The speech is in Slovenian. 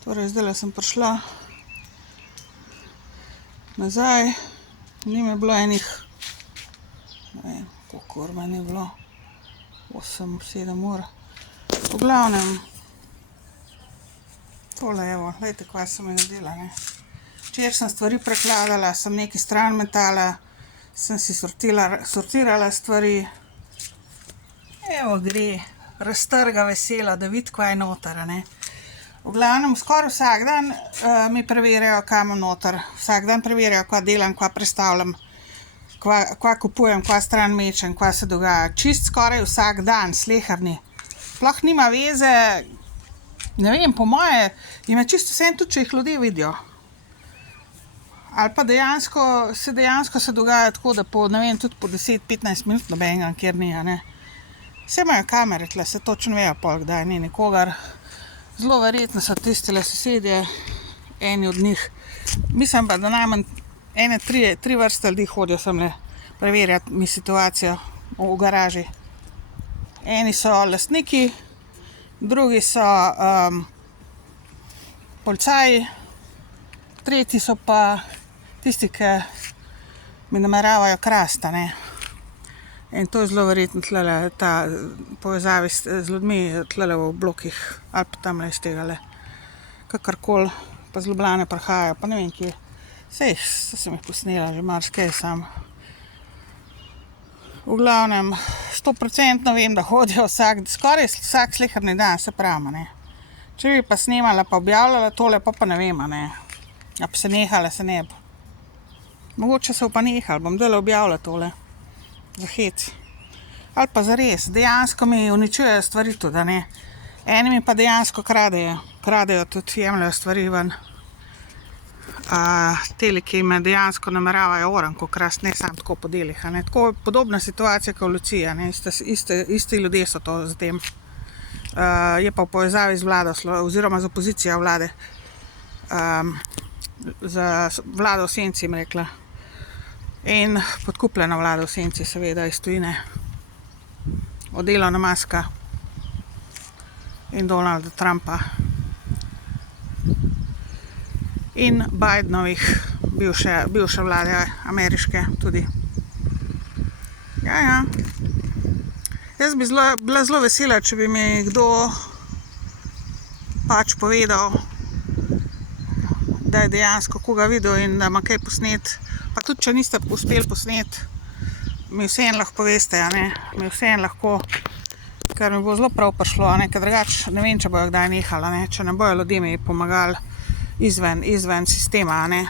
Torej, zdaj sem prišla nazaj, ni me bilo enih, ne vem, koliko ur meni je bilo, 8-7 ur. V glavnem, tole evo, glejte, kaj sem mi naredila, ne. Včeraj sem stvari prekladala, sem nekaj stran metala, sem si sortirala stvari. Evo gre, raztrga vesela, da vidi, kaj je noter, ne. V glavnem, skoraj vsak dan mi preverjajo, kaj imam noter. Vsak dan preverjajo, kaj delam, kaj prestavljam, kaj kupujem, kaj stran mečem, kaj se dogaja. Čist skoraj vsak dan, sleherni. Sploh nima veze, ne vem, po moje, jim je čisto vseeno tudi, če jih ljudje vidijo. Ali pa dejansko se dogaja tako, da po, ne vem, tudi po 10-15 minut nobenega, kjer ni, a ne. Saj imajo kamere tle, se točno vejo pol, kdaj ni nikogar. Zelo verjetno so tistile sosedje, eni od njih. Mislim pa, da najmanj ene tri vrste ljudi hodijo semle preverjati mi situacijo v garaži. Eni so lastniki, drugi so policaji, tretji so pa tisti, ki mi nameravajo krasti, a ne. In to je zelo verjetno tlele ta povezavi z ljudmi tlele v blokih ali pa tamle iz tegale. Kakorkoli, pa z Ljubljane prihajajo, pa ne vem kje. Saj sem jih posnela že marsikaj sam. V glavnem, 100% vem, da hodijo skoraj vsak sleherni dan, se pravim, ne. Če bi pa snemala pa objavljala tole, pa ne vem, ne. A pa se nehala, se ne bi. Mogoče se pa nehali, bom dala objavila tole. Za hec. Ali pa zares, dejansko mi uničujejo stvari tudi, a ne. Eni mi pa dejansko kradejo tudi, jemljajo stvari ven. Teli, ki me dejansko nameravajo oranko krasti, ne samo tako po delih, a ne. Tako podobna situacija kot v Luciji, a ne. Isti ljudje so to z tem. Je pa v povezavi z vlado, oziroma z opozicijo vlade. Za vlado v senci, jim rekla. In podkupljena vlada v senci, seveda, iz tujine. Od Elona Muska in Donalda Trumpa. In Bidenovih, bivše vlade ameriške tudi. Ja. Jaz bi bila zelo vesela, če bi mi kdo pač povedal, da je dejansko koga videl in da ima kaj posnet. Pa tudi, če niste uspeli posnet, mi vseeno lahko poveste, a ne. Mi vseeno lahko, ker mi bo zelo prav prišlo, a ne. Ker drugače ne vem, če bojo kdaj nehali, a ne. Če ne bojo ljudje mi pomagali izven sistema, a ne.